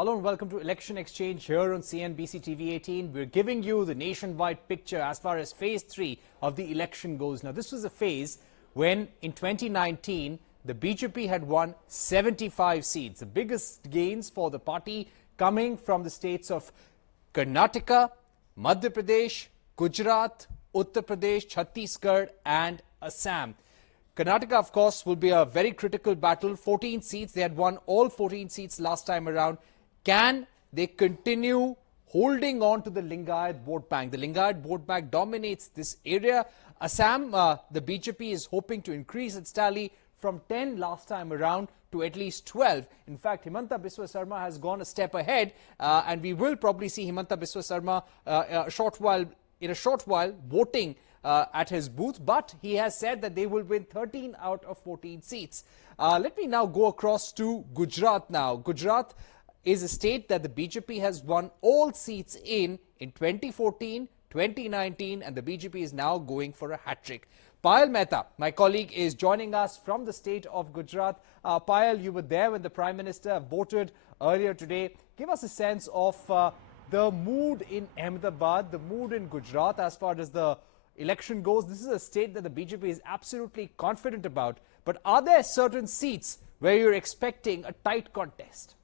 Hello and welcome to Election Exchange here on CNBC TV18. We're giving you the nationwide picture as far as phase 3 of the election goes. Now, this was a phase when in 2019, the BJP had won 75 seats. The biggest gains for the party coming from the states of Karnataka, Madhya Pradesh, Gujarat, Uttar Pradesh, Chhattisgarh and Assam. Karnataka, of course, will be a very critical battle. 14 seats. They had won all 14 seats last time around. Can they continue holding on to the Lingayat vote bank? The Lingayat vote bank dominates this area. Assam, the BJP is hoping to increase its tally from 10 last time around to at least 12. In fact, Himanta Biswa Sarma has gone a step ahead, and we will probably see Himanta Biswa Sarma in a short while voting at his booth, but he has said that they will win 13 out of 14 seats. Let me now go across to Gujarat now. Gujarat is a state that the BJP has won all seats in 2014, 2019, and the BJP is now going for a hat-trick. Payal Mehta, my colleague, is joining us from the state of Gujarat. Payal, you were there when the Prime Minister voted earlier today. Give us a sense of the mood in Ahmedabad, the mood in Gujarat as far as the election goes. This is a state that the BJP is absolutely confident about. But are there certain seats where you're expecting a tight contest?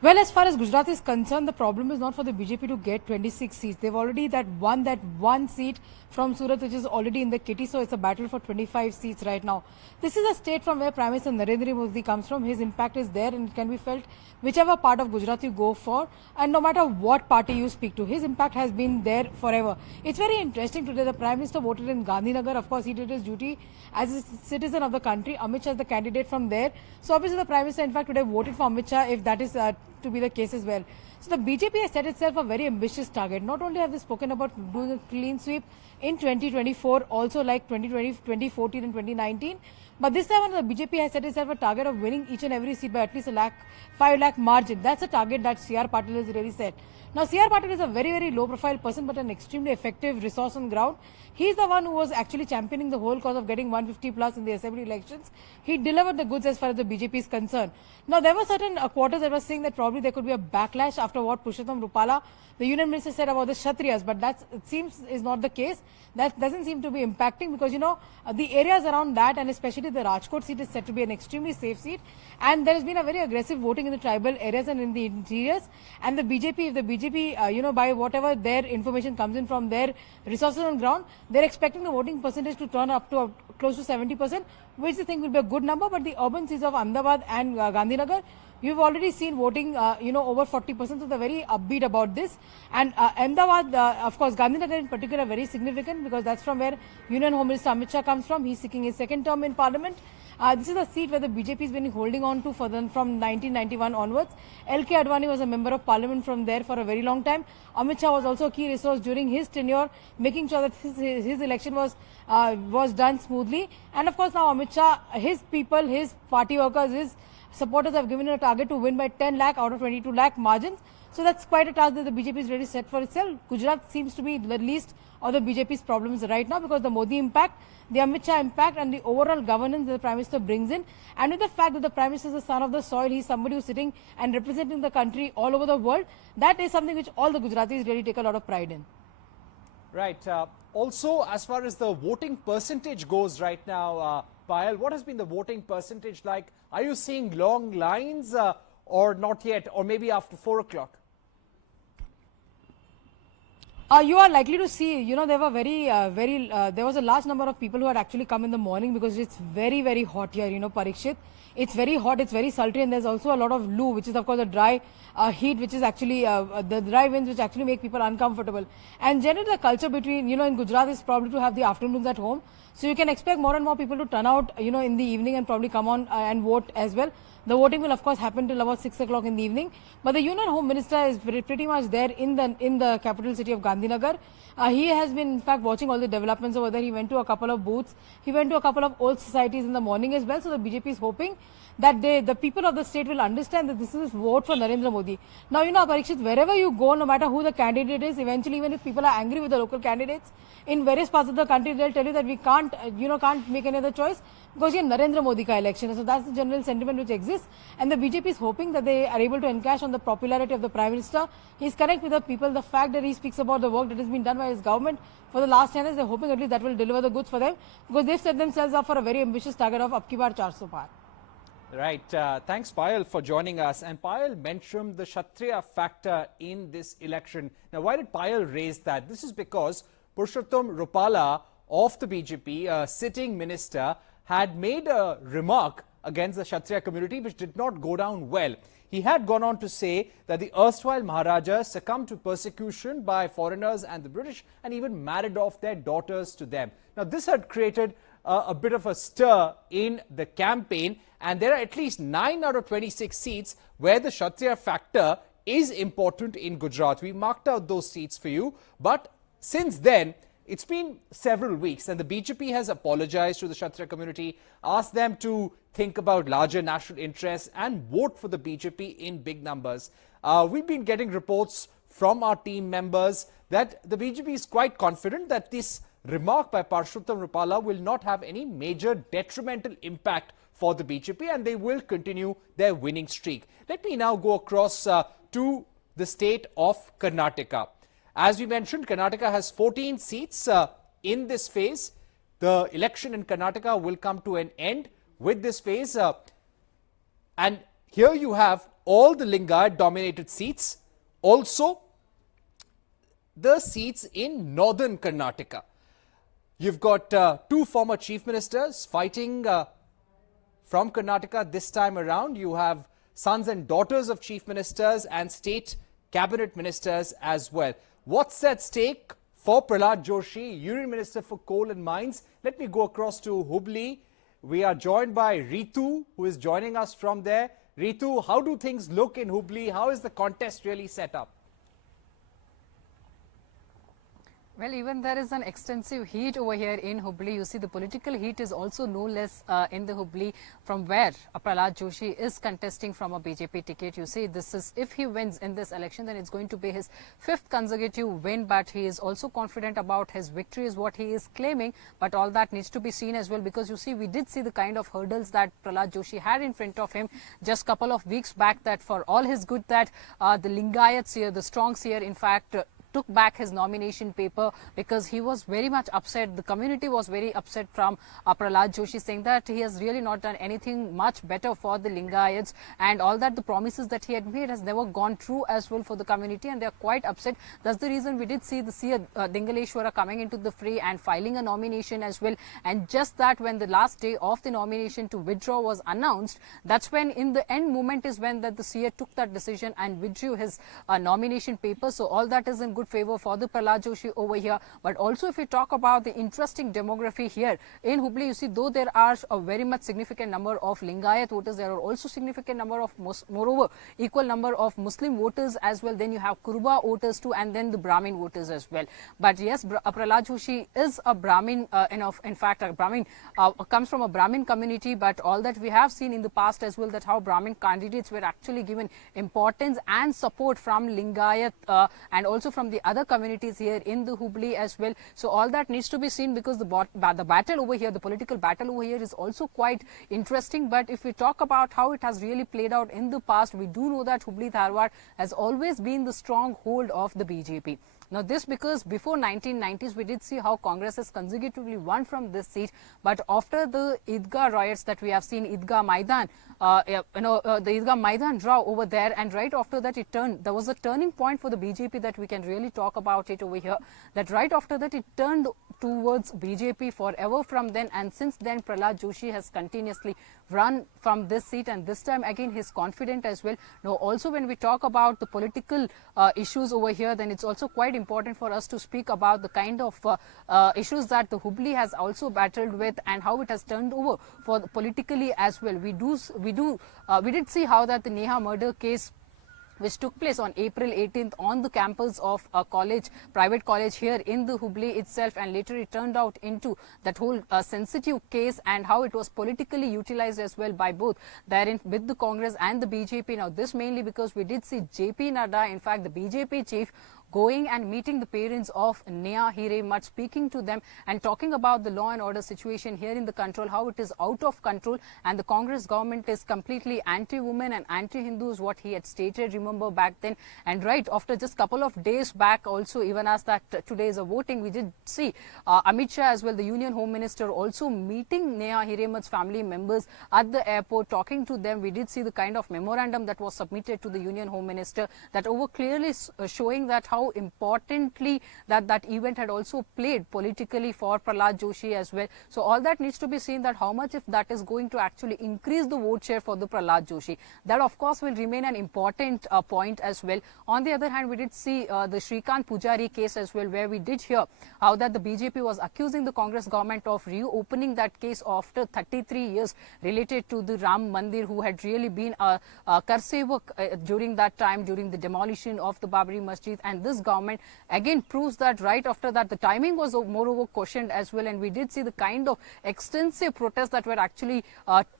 Well, as far as Gujarat is concerned, the problem is not for the BJP to get 26 seats. They've already won that one seat from Surat, which is already in the kitty. So it's a battle for 25 seats right now. This is a state from where Prime Minister Narendra Modi comes from. His impact is there and it can be felt whichever part of Gujarat you go for. And no matter what party you speak to, his impact has been there forever. It's very interesting today. The Prime Minister voted in Gandhinagar. Of course, he did his duty as a citizen of the country. Amit Shah is the candidate from there. So obviously the Prime Minister, in fact, today voted for Amit Shah, if that is to be the case as well. So the BJP has set itself a very ambitious target. Not only have they spoken about doing a clean sweep in 2024, also like 2020, 2014 and 2019, but this time the BJP has set itself a target of winning each and every seat by at least a 5 lakh margin. That's a target that C.R. Patil has really set. Now, C.R. Patil is a very, very low-profile person, but an extremely effective resource on ground. He's the one who was actually championing the whole cause of getting 150 plus in the assembly elections. He delivered the goods as far as the BJP is concerned. Now, there were certain quarters that were saying that probably there could be a backlash after what Purushottam Rupala, the union minister, said about the Kshatriyas, but that it seems is not the case. That doesn't seem to be impacting because, you know, the areas around that and especially the Rajkot seat is said to be an extremely safe seat. And there has been a very aggressive voting in the tribal areas and in the interiors. And the BJP, if the BJP, by whatever their information comes in from their resources on ground, they're expecting the voting percentage to turn up to close to 70%, which they think will be a good number. But the urban seats of Ahmedabad and Gandhinagar, you've already seen voting, over 40%, so they're very upbeat about this. And Ahmedabad, of course, Gandhinagar in particular, very significant because that's from where Union Home Minister Amit Shah comes from. He's seeking his second term in Parliament. This is a seat where the BJP has been holding on to from 1991 onwards. L.K. Advani was a member of Parliament from there for a very long time. Amit Shah was also a key resource during his tenure, making sure that his election was done smoothly. And of course, now Amit Shah, his people, his party workers, his supporters have given a target to win by 10 lakh out of 22 lakh margins. So that's quite a task that the BJP is really set for itself. Gujarat seems to be the least of the BJP's problems right now because the Modi impact, the Amit Shah impact and the overall governance that the Prime Minister brings in, and with the fact that the Prime Minister is the son of the soil, he's somebody who's sitting and representing the country all over the world, that is something which all the Gujaratis really take a lot of pride in. Right. Also, as far as the voting percentage goes right now, Payal, what has been the voting percentage like? Are you seeing long lines or not yet, or maybe after 4 o'clock? You are likely to see, there were there was a large number of people who had actually come in the morning because it's very, very hot here, Parikshit. It's very hot, it's very sultry, and there's also a lot of loo, which is of course a dry heat, which is actually the dry winds, which actually make people uncomfortable. And generally the culture between, in Gujarat is probably to have the afternoons at home. So you can expect more and more people to turn out, in the evening and probably come on and vote as well. The voting will of course happen till about 6 o'clock in the evening. But the Union Home Minister is pretty much there in the capital city of Gandhinagar. He has been in fact watching all the developments over there. He went to a couple of booths. He went to a couple of old societies in the morning as well. So the BJP is hoping that the people of the state will understand that this is a vote for Narendra Modi. Now, Parikshit, wherever you go, no matter who the candidate is, eventually even if people are angry with the local candidates, in various parts of the country, they'll tell you that we can't, can't make any other choice because here Narendra Modi ka election. So that's the general sentiment which exists. And the BJP is hoping that they are able to encash on the popularity of the Prime Minister. He's connect with the people. The fact that he speaks about the work that has been done by his government for the last 10 years, they're hoping at least that will deliver the goods for them because they've set themselves up for a very ambitious target of Ab ki baar 400 par. Right. Thanks, Payal, for joining us. And Payal mentioned the Kshatriya factor in this election. Now, why did Payal raise that? This is because Purushottam Rupala of the BJP, a sitting minister, had made a remark against the Kshatriya community which did not go down well. He had gone on to say that the erstwhile Maharajas succumbed to persecution by foreigners and the British and even married off their daughters to them. Now, this had created a bit of a stir in the campaign, and there are at least 9 out of 26 seats where the Kshatriya factor is important in Gujarat. We marked out those seats for you, but since then, it's been several weeks and the BJP has apologized to the Kshatriya community, asked them to think about larger national interests and vote for the BJP in big numbers. We've been getting reports from our team members that the BJP is quite confident that this remark by Purushottam Rupala will not have any major detrimental impact for the BJP and they will continue their winning streak. Let me now go across to the state of Karnataka. As we mentioned, Karnataka has 14 seats in this phase. The election in Karnataka will come to an end with this phase. And here you have all the Lingayat-dominated seats. Also, the seats in northern Karnataka. You've got 2 former chief ministers fighting from Karnataka this time around. You have sons and daughters of chief ministers and state cabinet ministers as well. What's at stake for Prahlad Joshi, Union Minister for Coal and Mines? Let me go across to Hubli. We are joined by Ritu, who is joining us from there. Ritu, how do things look in Hubli? How is the contest really set up? Well, even there is an extensive heat over here in Hubli. You see, the political heat is also no less in the Hubli, from where Prahlad Joshi is contesting from a BJP ticket. You see, this is, if he wins in this election, then it's going to be his 5th consecutive win. But he is also confident about his victory, is what he is claiming. But all that needs to be seen as well, because you see, we did see the kind of hurdles that Prahlad Joshi had in front of him just a couple of weeks back, that for all his good, that the Lingayats here, the strongs here, in fact, took back his nomination paper because he was very much upset. The community was very upset from Prahlad Joshi, saying that he has really not done anything much better for the Lingayats, and all that the promises that he had made has never gone through as well for the community, and they are quite upset. That's the reason we did see the Dingaleshwara coming into the fray and filing a nomination as well. And just that, when the last day of the nomination to withdraw was announced, that's when in the end moment is when that the CA took that decision and withdrew his nomination paper. So all that is in good favor for the Prahlad Joshi over here. But also, if we talk about the interesting demography here in Hubli, you see, though there are a very much significant number of Lingayat voters, there are also significant number of, moreover, equal number of Muslim voters as well. Then you have Kuruba voters too, and then the Brahmin voters as well. But yes, Prahlad Joshi is a Brahmin, in fact, a Brahmin, comes from a Brahmin community. But all that we have seen in the past as well, that how Brahmin candidates were actually given importance and support from Lingayat and also from the other communities here in the Hubli as well. So all that needs to be seen, because the battle over here, the political battle over here, is also quite interesting. But if we talk about how it has really played out in the past, we do know that Hubli Dharwad has always been the stronghold of the BJP. Now this because before 1990s we did see how Congress has consecutively won from this seat, but after the Idgah riots that we have seen, Idgah Maidan, the Idgah Maidan draw over there, and right after that there was a turning point for the BJP that we can really talk about it over here, that right after that it turned towards BJP forever from then, and since then Prahlad Joshi has continuously run from this seat, and this time again he's confident as well. Now also, when we talk about the political issues over here, then it's also quite important for us to speak about the kind of issues that the Hubli has also battled with and how it has turned over for politically as well. We did see how that the Neha murder case which took place on April 18th on the campus of a college, private college here in the Hubli itself, and later it turned out into that whole sensitive case and how it was politically utilized as well by both therein with the Congress and the BJP. Now this mainly because we did see JP Nadda, in fact the BJP chief, going and meeting the parents of Neha Hiremath, speaking to them and talking about the law and order situation here in the control, how it is out of control, and the Congress government is completely anti-women and anti-Hindu is what he had stated, remember, back then. And right after just couple of days back also, even as that today is a voting, we did see Amit Shah as well, the Union Home Minister, also meeting Neha Hiremath's family members at the airport, talking to them. We did see the kind of memorandum that was submitted to the Union Home Minister that over clearly showing that how importantly that event had also played politically for Prahlad Joshi as well. So all that needs to be seen, that how much if that is going to actually increase the vote share for the Prahlad Joshi. That of course will remain an important point as well. On the other hand, we did see the Shrikant Pujari case as well, where we did hear how that the BJP was accusing the Congress government of reopening that case after 33 years related to the Ram Mandir, who had really been a Karsevak during that time, during the demolition of the Babri Masjid. And this government again proves that right after that the timing was moreover questioned as well, and we did see the kind of extensive protests that were actually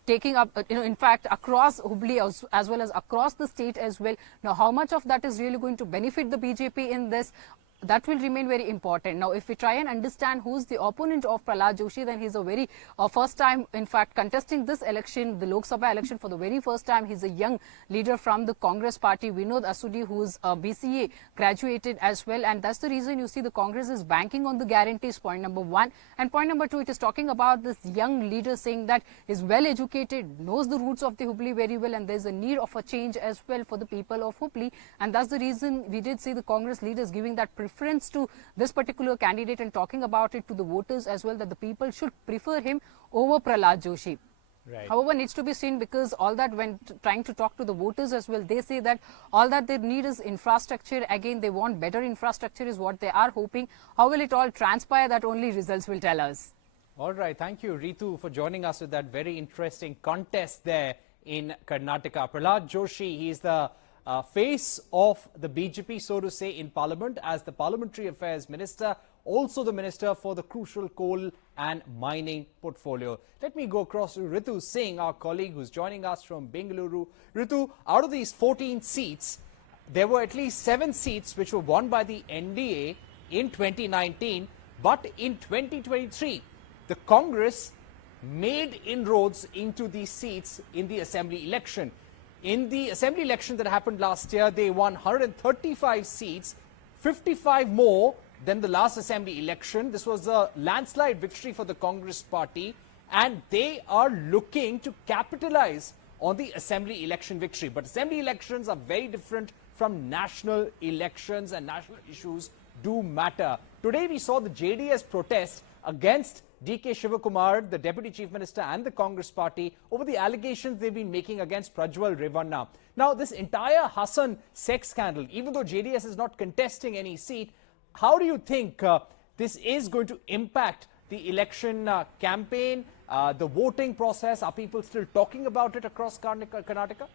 taking up, in fact across Hubli as well as across the state as well. Now how much of that is really going to benefit the BJP in this? That will remain very important. Now, if we try and understand who's the opponent of Prahlad Joshi, then he's a very first time, in fact, contesting this election, the Lok Sabha election for the very first time. He's a young leader from the Congress party, Vinod Asudi, who's BCA graduated as well. And that's the reason you see the Congress is banking on the guarantees, point number one. And point number two, it is talking about this young leader saying that is well educated, knows the roots of the Hubli very well, and there's a need of a change as well for the people of Hubli. And that's the reason we did see the Congress leaders giving that preference to this particular candidate and talking about it to the voters as well, that the people should prefer him over Prahlad Joshi. Right. However, needs to be seen, because all that when trying to talk to the voters as well, they say that all that they need is infrastructure. Again, they want better infrastructure is what they are hoping. How will it all transpire? That only results will tell us. All right. Thank you, Ritu, for joining us with that very interesting contest there in Karnataka. Prahlad Joshi, he is the face of the BJP, so to say, in Parliament as the Parliamentary Affairs Minister, also the Minister for the crucial coal and mining portfolio. Let me go across to Ritu Singh, our colleague who's joining us from Bengaluru. Ritu, out of these 14 seats, there were at least 7 seats which were won by the NDA in 2019, but in 2023, the Congress made inroads into these seats in the Assembly election. In the Assembly election that happened last year, they won 135 seats, 55 more than the last Assembly election. This was a landslide victory for the Congress party, and they are looking to capitalize on the Assembly election victory. But Assembly elections are very different from national elections, and national issues do matter. Today we saw the JDS protest against D.K. Shivakumar, the Deputy Chief Minister, and the Congress party over the allegations they've been making against Prajwal Revanna. Now, this entire Hassan sex scandal, even though JDS is not contesting any seat, how do you think this is going to impact the election campaign, the voting process? Are people still talking about it across Karnataka?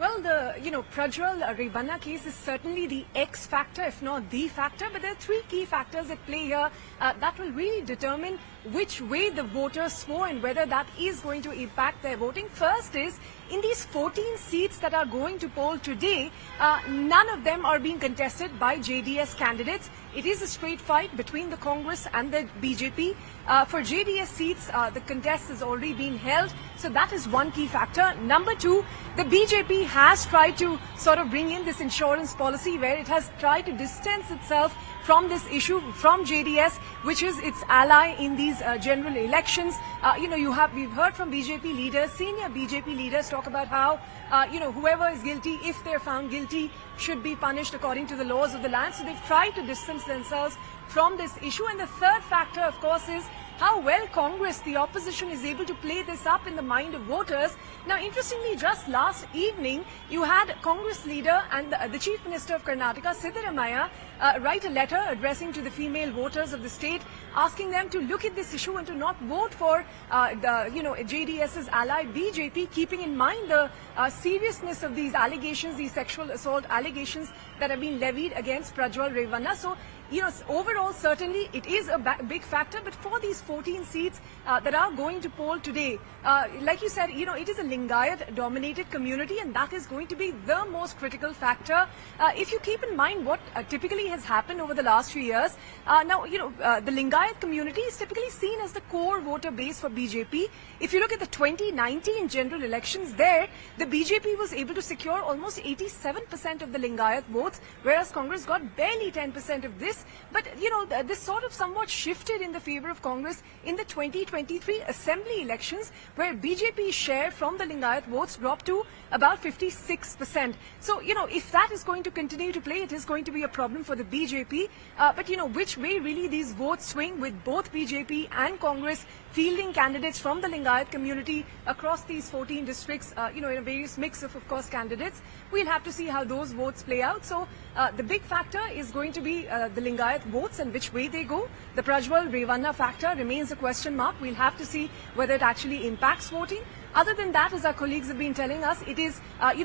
Well, the Prajwal Revanna case is certainly the X factor, if not the factor, but there are 3 key factors at play here that will really determine which way the voters swore and whether that is going to impact their voting. First is, in these 14 seats that are going to poll today, none of them are being contested by JDS candidates. It is a straight fight between the Congress and the BJP. For JDS seats, the contest has already been held, so that is one key factor. Number 2, the BJP has tried to sort of bring in this insurance policy where it has tried to distance itself from this issue, from JDS, which is its ally in these general elections. We've heard from BJP leaders, senior BJP leaders talk about how, whoever is guilty, if they're found guilty, should be punished according to the laws of the land. So they've tried to distance themselves from this issue. And the third factor, of course, is how well Congress, the opposition, is able to play this up in the mind of voters. Now, interestingly, just last evening, you had Congress leader and the Chief Minister of Karnataka, Siddaramaiah, write a letter addressing to the female voters of the state, asking them to look at this issue and to not vote for JDS's ally BJP, keeping in mind the seriousness of these allegations, these sexual assault allegations that have been levied against Prajwal Revanna. So, overall, certainly it is a big factor, but for these 14 seats that are going to poll today, like you said, it is a Lingayat-dominated community, and that is going to be the most critical factor. If you keep in mind what typically has happened over the last few years, the Lingayat community is typically seen as the core voter base for BJP. If you look at the 2019 general elections there, the BJP was able to secure almost 87% of the Lingayat votes, whereas Congress got barely 10% of this. But, this sort of somewhat shifted in the favor of Congress in the 2023 assembly elections, where BJP's share from the Lingayat votes dropped to about 56%. So, if that is going to continue to play, it is going to be a problem for the BJP. But, which way really these votes swing, with both BJP and Congress fielding candidates from the Lingayat community across these 14 districts, in a various mix of course, candidates. We'll have to see how those votes play out. So, the big factor is going to be the Lingayat votes and which way they go. The Prajwal Revanna factor remains a question mark. We'll have to see whether it actually impacts voting. Other than that, as our colleagues have been telling us, it is,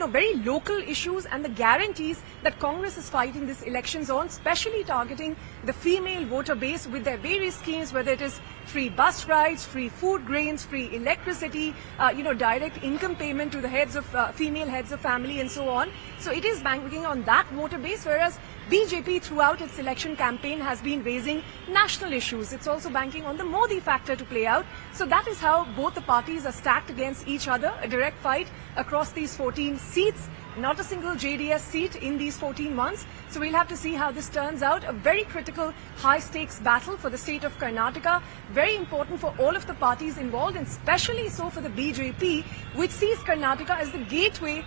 very local issues and the guarantees that Congress is fighting these elections on, especially targeting the female voter base with their various schemes, whether it is free bus rides, free food grains, free electricity, direct income payment to the heads of female heads of family and so on. So it is banking on that voter base, whereas BJP throughout its election campaign has been raising national issues. It's also banking on the Modi factor to play out. So that is how both the parties are stacked against each other, a direct fight across these 14 seats. Not a single JDS seat in these 14 months. So we'll have to see how this turns out. A very critical, high-stakes battle for the state of Karnataka. Very important for all of the parties involved, and especially so for the BJP, which sees Karnataka as the gateway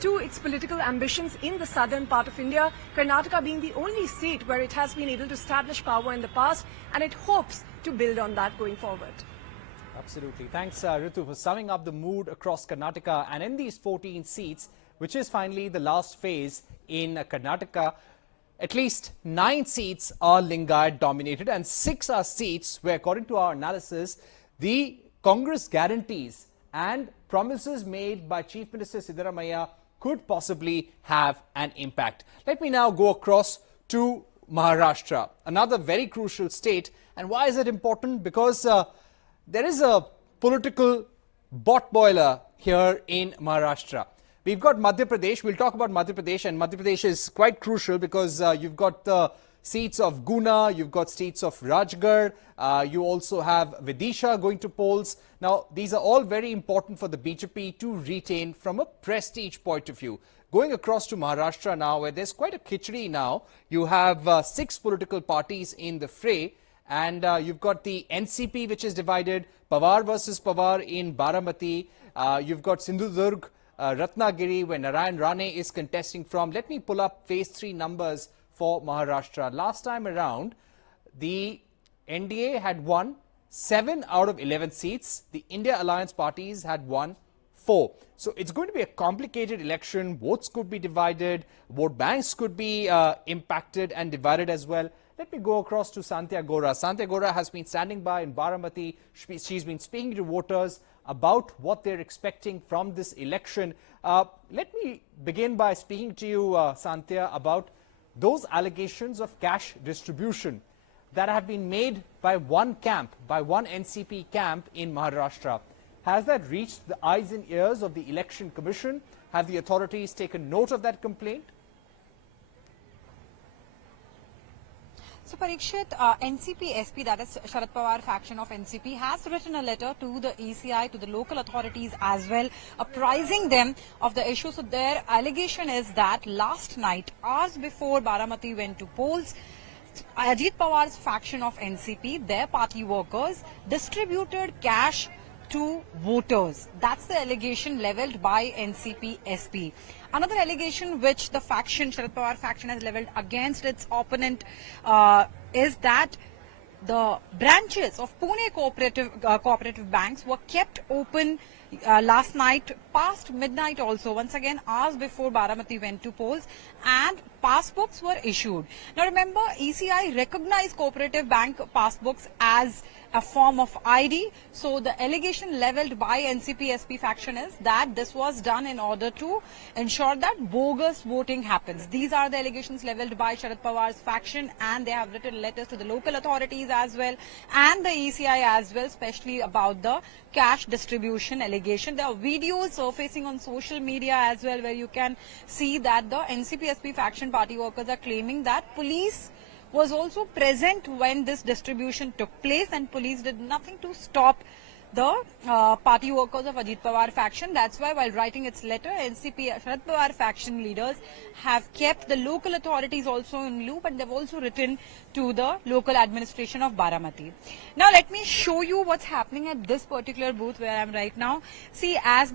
to its political ambitions in the southern part of India. Karnataka being the only state where it has been able to establish power in the past, and it hopes to build on that going forward. Absolutely. Thanks, Ritu, for summing up the mood across Karnataka. And in these 14 seats, which is finally the last phase in Karnataka, at least 9 seats are Lingayat dominated and 6 are seats where, according to our analysis, the Congress guarantees and promises made by Chief Minister Siddaramaiah could possibly have an impact. Let me now go across to Maharashtra, another very crucial state. And why is it important? Because there is a political bot boiler here in Maharashtra. We've got Madhya Pradesh. We'll talk about Madhya Pradesh, and Madhya Pradesh is quite crucial because you've got the seats of Guna, you've got seats of Rajgarh, you also have Vidisha going to polls. Now, these are all very important for the BJP to retain from a prestige point of view. Going across to Maharashtra now, where there's quite a khichdi now, you have 6 political parties in the fray, and you've got the NCP, which is divided, Pawar versus Pawar in Baramati, you've got Sindhudurg, Ratnagiri, where Narayan Rane is contesting from. Let me pull up phase 3 numbers for Maharashtra. Last time around, the NDA had won 7 out of 11 seats. The India Alliance parties had won 4. So it's going to be a complicated election. Votes could be divided. Vote banks could be impacted and divided as well. Let me go across to Santya Gora. Santya Gora has been standing by in Baramati. She's been speaking to voters about what they're expecting from this election. Let me begin by speaking to you, Santya, about those allegations of cash distribution that have been made by one camp, by one NCP camp in Maharashtra. Has that reached the eyes and ears of the Election Commission? Have the authorities taken note of that complaint? So Parikshit, NCP SP, that is Sharad Pawar faction of NCP, has written a letter to the ECI, to the local authorities as well, apprising them of the issue. So their allegation is that last night, hours before Baramati went to polls, Ajit Pawar's faction of NCP, their party workers, distributed cash to voters. That's the allegation levelled by NCP SP. Another allegation which the faction, Sharad Pawar faction, has levelled against its opponent is that the branches of Pune cooperative banks were kept open last night past midnight also, once again hours before Baramati went to polls, and passbooks were issued. Now remember, ECI recognized cooperative bank passbooks as a form of ID. So the allegation leveled by NCP-SP faction is that this was done in order to ensure that bogus voting happens. These are the allegations leveled by Sharad Pawar's faction, and they have written letters to the local authorities as well and the ECI as well, especially about the cash distribution allegation. There are videos surfacing on social media as well where you can see that the NCP-SP faction party workers are claiming that police was also present when this distribution took place, and police did nothing to stop the party workers of Ajit Pawar faction. That's why while writing its letter, NCP Sharad Pawar faction leaders have kept the local authorities also in loop, and they've also written to the local administration of Baramati. Now let me show you what's happening at this particular booth where I'm right now. See, as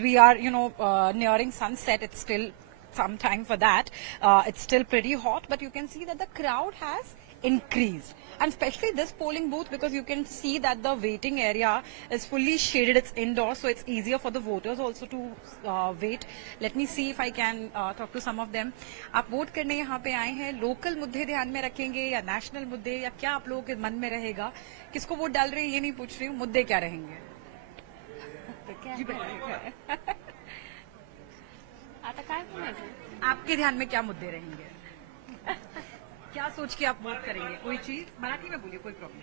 we are nearing sunset, it's still some time for that. It's still pretty hot, but you can see that the crowd has increased, and especially this polling booth, because you can see that the waiting area is fully shaded. It's indoors, so it's easier for the voters also to wait. Let me see if I can talk to some of them. आप vote करने यहाँ पे आए हैं, local मुद्दे ध्यान में रखेंगे या नेशनल मुद्दे, या क्या आप लोगों के मन में रहेगा? किसको वोट डाल रहे हैं ये नहीं पूछ रही हूँ, मुद्दे क्या रहेंगे? आपके ध्यान में क्या मुद्दे रहेंगे? क्या सोच के आप वोट करेंगे? कोई चीज मराठी में बोलिए, कोई प्रॉब्लम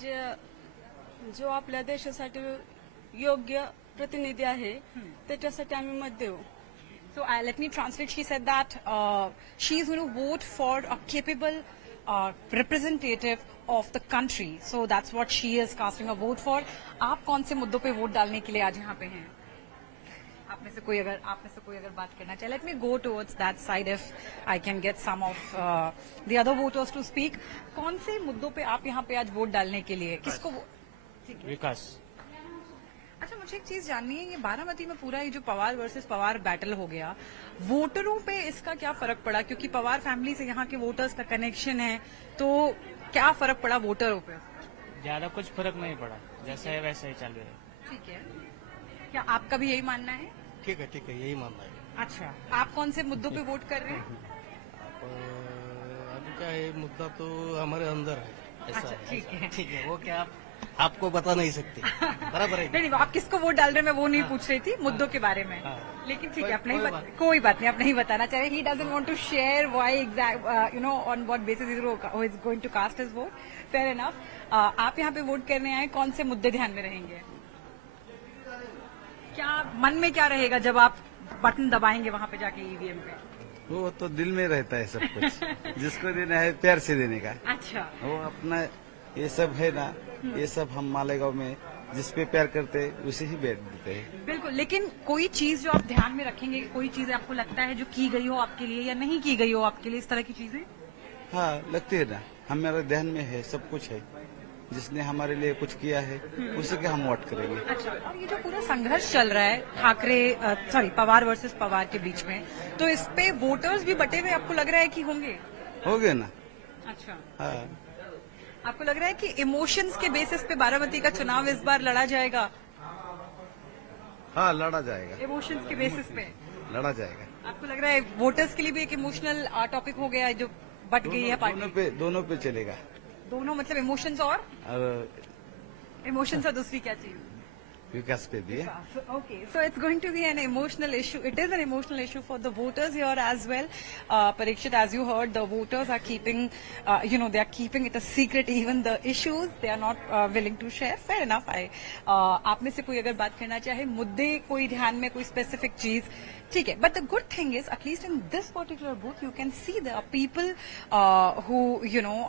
जे जो आपल्या देशासाठी योग्य प्रतिनिधी आहे त्याच्यासाठी आम्ही मत देऊ. So let me translate. She said that she is going to vote for a capable representative of the country. So that's what she is casting a vote for. आप कौन से मुद्दों पे वोट डालने के लिए आज यहाँ पे हैं? आप में से कोई अगर बात करना चाहे, let me go towards that side if I can get some of the other voters to speak. कौन से मुद्दों पे आप यहाँ पे आज वोट डालने के लिए? किसको? विकास. अच्छा, मुझे एक चीज जाननी है, ये बारामती में पूरा ये जो पवार वर्सेस पवार बैटल हो गया, वोटरों पे इसका क्या फर्क पड़ा? क्योंकि पवार फैमिली से यहाँ के वोटर्स का कनेक्शन है, तो क्या फर्क पड़ा वोटरों पे? ज्यादा कुछ फर्क नहीं पड़ा, जैसा है वैसा ही चल रहा है. ठीक है, क्या आपका भी यही मानना है? ठीक है, यही मानना है. अच्छा, आप कौन से मुद्दों पे वोट कर रहे हैं? अभी का ये मुद्दा तो हमारे अंदर है. अच्छा, ठीक है, वो क्या आपको बता नहीं सकते. बराबर है. नहीं, आप किसको वोट डाल रहे हैं मैं वो नहीं पूछ रही थी, मुद्दों के बारे में. लेकिन ठीक है, आप नहीं कोई बात नहीं, आप नहीं बताना चाहे. He doesn't want to share why exact on what basis is going to cast his vote. Fair enough. आप यहाँ पे वोट करने आए, कौन से मुद्दे ध्यान में रहेंगे? क्या मन में क्या रहेगा जब आप बटन दबाएंगे वहाँ पे जाके ईवीएम पे? वो तो दिल में रहता है सब कुछ. जिसको देना है प्यार से देने का. अच्छा, वो अपना ये सब है ना, ये सब हम मालेगांव में जिस पे प्यार करते हैं उसे ही बैठ देते हैं. बिल्कुल. लेकिन कोई चीज जो आप ध्यान में रखेंगे, कोई चीज आपको लगता है जो की गई हो आपके लिए या नहीं की गई हो आपके लिए, इस तरह की चीजें? हाँ, लगती है ना. हमारे ध्यान में है, सब कुछ है. जिसने हमारे लिए कुछ किया है उसी के हम वोट करेंगे. अच्छा, और ये जो पूरा संघर्ष चल रहा है ठाकरे पवार वर्सेस पवार के बीच में, तो इस पे वोटर्स भी बटे हुए आपको लग रहा है कि होंगे? हो गए ना. अच्छा, हाँ. आपको लग रहा है कि इमोशंस के बेसिस पे बारामती का चुनाव इस बार लड़ा जाएगा? हाँ, लड़ा जाएगा. इमोशंस के बेसिस पे लड़ा जाएगा. आपको लग रहा है वोटर्स के लिए भी एक इमोशनल टॉपिक हो गया है जो बट गई है पार्टी? दोनों पे चलेगा. दोनों मतलब इमोशंस और इमोशंस और दूसरी क्या चीज? विकास पे भी है. Okay, so it's going to be an emotional issue. It is an emotional issue for the voters here as well. Parikshit, as you heard, the voters are keeping, they are keeping it a secret. Even the issues, they are not willing to share. Fair enough. आप में से कोई अगर बात करना चाहे, मुद्दे कोई ध्यान में कोई specific चीज, ठीक है. But the good thing is, at least in this particular booth, you can see there are people who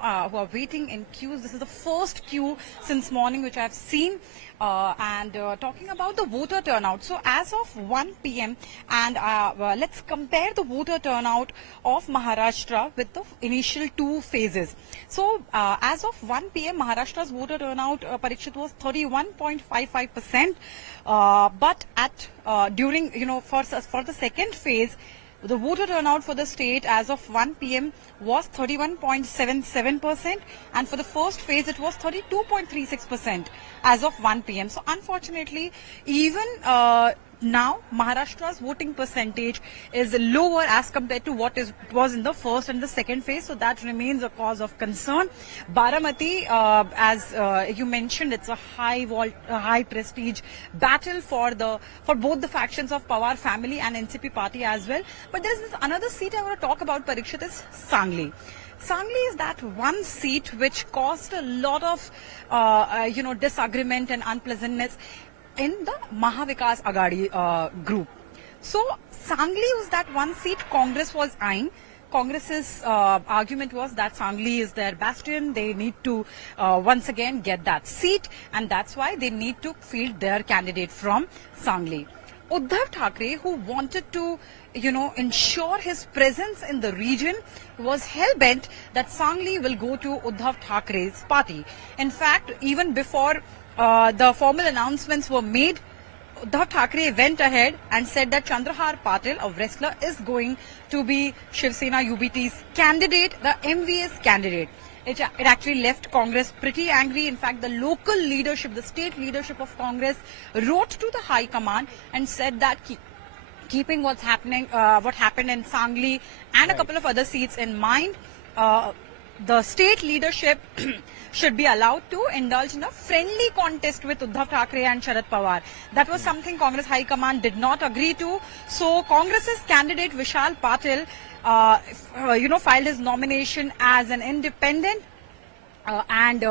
are waiting in queues. This is the first queue since morning which I have seen. And talking about the voter turnout. So as of 1 p.m. and let's compare the voter turnout of Maharashtra with the initial two phases. So as of 1 p.m. Maharashtra's voter turnout, Parikshit, was 31.55%. But at during for the second phase, The voter turnout for the state as of 1 p.m. was 31.77%, and for the first phase it was 32.36% as of 1 p.m. So unfortunately, even now Maharashtra's voting percentage is lower as compared to what was in the first and the second phase, so that remains a cause of concern. Baramati, as you mentioned, it's a high prestige battle for both the factions of Pawar family and NCP party as well. But there is this another seat I want to talk about, Parikshit, is Sangli. Sangli is that one seat which caused a lot of disagreement and unpleasantness in the Mahavikas Agadi group. So Sangli was that one seat Congress was eyeing. Congress's argument was that Sangli is their bastion. They need to once again get that seat, and that's why they need to field their candidate from Sangli. Uddhav Thackeray, who wanted to ensure his presence in the region, was hell-bent that Sangli will go to Uddhav Thackeray's party. In fact, even before the formal announcements were made, Uddhav Thackeray went ahead and said that Chandrahar Patil, a wrestler, is going to be Shiv Sena UBT's candidate, the MVA's candidate. It actually left Congress pretty angry. In fact, the local leadership, the state leadership of Congress wrote to the High Command and said that keeping what happened in Sangli and a couple of other seats in mind, the state leadership should be allowed to indulge in a friendly contest with Uddhav Thackeray and Sharad Pawar. That was something Congress High Command did not agree to. So Congress's candidate Vishal Patil, filed his nomination as an independent. And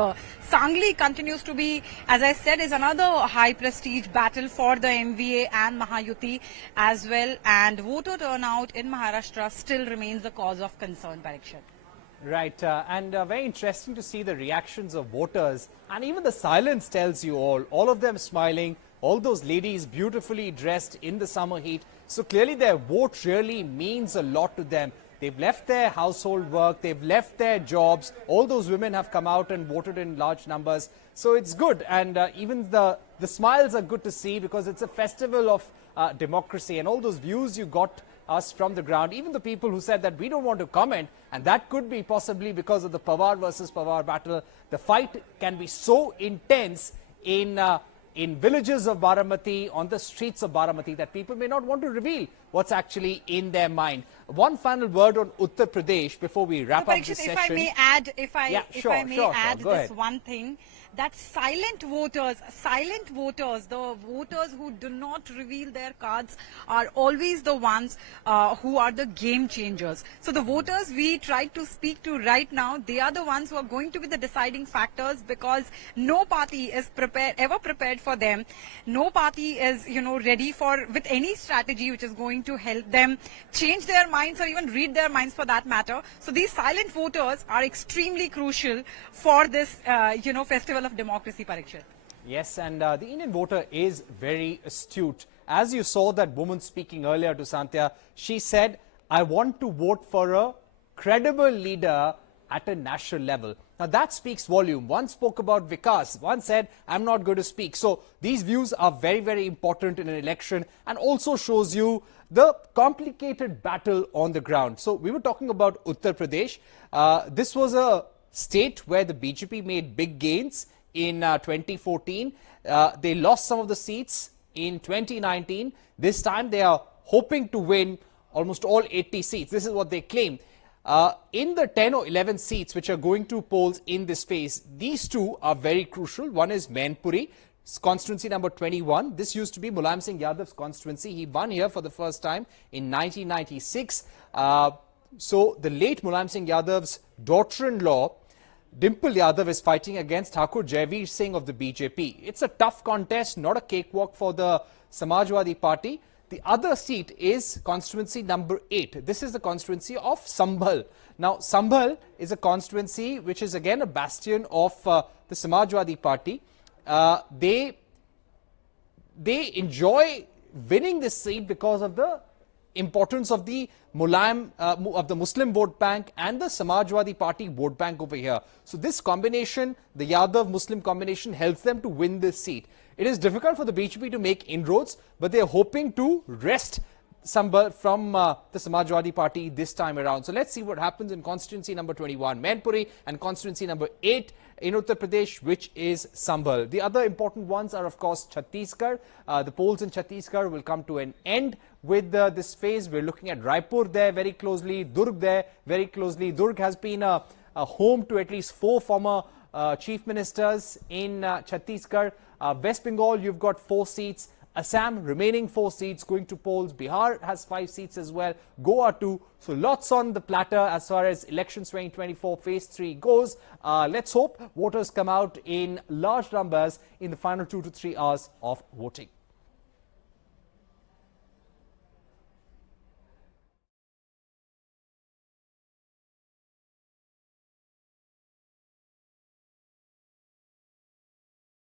Sangli continues to be, as I said, is another high prestige battle for the MVA and Mahayuti as well. And voter turnout in Maharashtra still remains a cause of concern, Parikshit. Right, and very interesting to see the reactions of voters, and even the silence tells you all of them smiling, all those ladies beautifully dressed in the summer heat. So clearly their vote really means a lot to them. They've left their household work, they've left their jobs, all those women have come out and voted in large numbers. So it's good, and even the smiles are good to see, because it's a festival of democracy, and all those views you got us from the ground, even the people who said that we don't want to comment, and that could be possibly because of the Pawar versus Pawar battle. The fight can be so intense in villages of Baramati, on the streets of Baramati, that people may not want to reveal what's actually in their mind. One final word on Uttar Pradesh before we wrap up this session. If I may add, this one thing, that silent voters, the voters who do not reveal their cards are always the ones who are the game changers. So the voters we try to speak to right now, they are the ones who are going to be the deciding factors, because no party is ever prepared for them. No party is, ready with any strategy which is going to help them change their minds or even read their minds for that matter. So these silent voters are extremely crucial for this, festival of democracy, Parikshit. Yes, and the Indian voter is very astute. As you saw that woman speaking earlier to Santya, she said, I want to vote for a credible leader at a national level. Now that speaks volume. One spoke about Vikas, one said, I'm not going to speak. So these views are very, very important in an election, and also shows you the complicated battle on the ground. So we were talking about Uttar Pradesh. This was a state where the BJP made big gains in 2014. They lost some of the seats in 2019. This time they are hoping to win almost all 80 seats. This is what they claim. In the 10 or 11 seats which are going to polls in this phase, these two are very crucial. One is Mainpuri, constituency number 21. This used to be Mulayam Singh Yadav's constituency. He won here for the first time in 1996. So the late Mulayam Singh Yadav's daughter-in-law, Dimple Yadav, is fighting against Thakur Jaiveer Singh of the BJP. It's a tough contest, not a cakewalk for the Samajwadi Party. The other seat is constituency number 8. This is the constituency of Sambhal. Now, Sambhal is a constituency which is again a bastion of the Samajwadi Party. They enjoy winning this seat because of the importance of the Muslim vote bank and the Samajwadi Party vote bank over here. So this combination, the Yadav-Muslim combination, helps them to win this seat. It is difficult for the BJP to make inroads, but they are hoping to wrest Sambal from the Samajwadi Party this time around. So let's see what happens in constituency number 21, Mainpuri, and constituency number 8 in Uttar Pradesh, which is Sambal. The other important ones are, of course, Chhattisgarh. The polls in Chhattisgarh will come to an end with this phase. We're looking at Raipur there very closely, Durg there very closely. Durg has been a home to at least 4 former chief ministers in Chhattisgarh. West Bengal, you've got 4 seats. Assam, remaining 4 seats going to polls. Bihar has 5 seats as well. Goa 2. So lots on the platter as far as elections 2024 phase 3 goes. Let's hope voters come out in large numbers in the final 2 to 3 hours of voting.